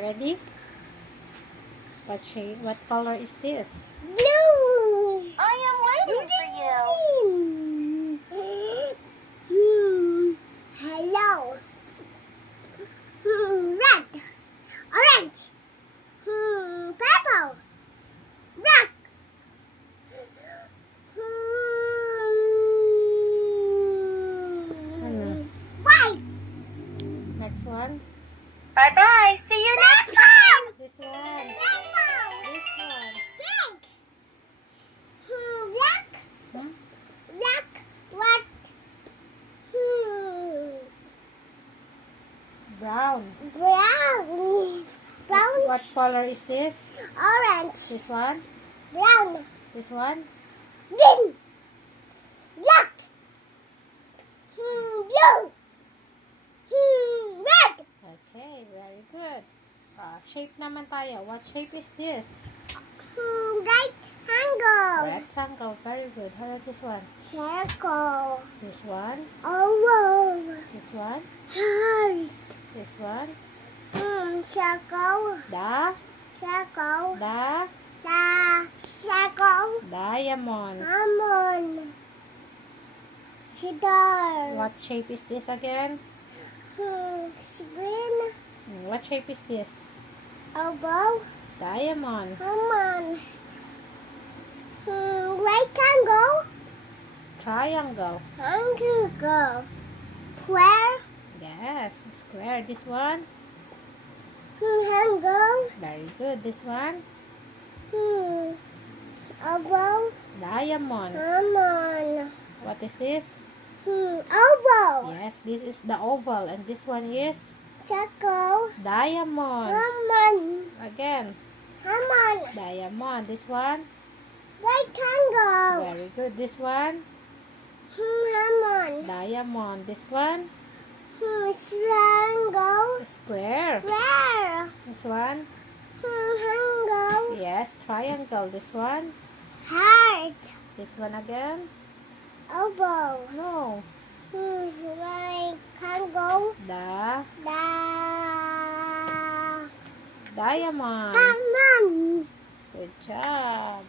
Ready? What shade? What color is this? Blue. I am waiting for you. Hello. Red. Orange. Purple. Black. White. Next one. Bye-bye. See you next Purple. This one. Purple. This one. Pink. Black. Hmm? Black. What? Brown. Brown. Brown. What color is this? Orange. This one. Brown. This one. Green. Black. Blue. Red. Okay, very good. Shape naman tayo. What shape is this? Rectangle. Rectangle. Very good. How about this one? Circle. This one. Oval. This one. Heart. This one. Circle. The. Circle. The. Circle. Diamond. Almond. Cedar. What shape is this again? Green. What shape is this? Oval. Diamond. Almond. Rectangle. Triangle. Triangle. Square. Yes. Square. This one. Rectangle. Very good. This one. Oval. Diamond. Almond. What is this? Oval. Yes, this is the oval. And this one is Circle. diamond. Almond. Again. Almond. Diamond. This one. Rectangle. Very good. This one. Almond. Diamond. This one. Triangle. Square. Square. This one. Triangle. Yes, triangle. This one. Heart. This one again. Oval. No. Rectangle. The The diamond. almond. Good job.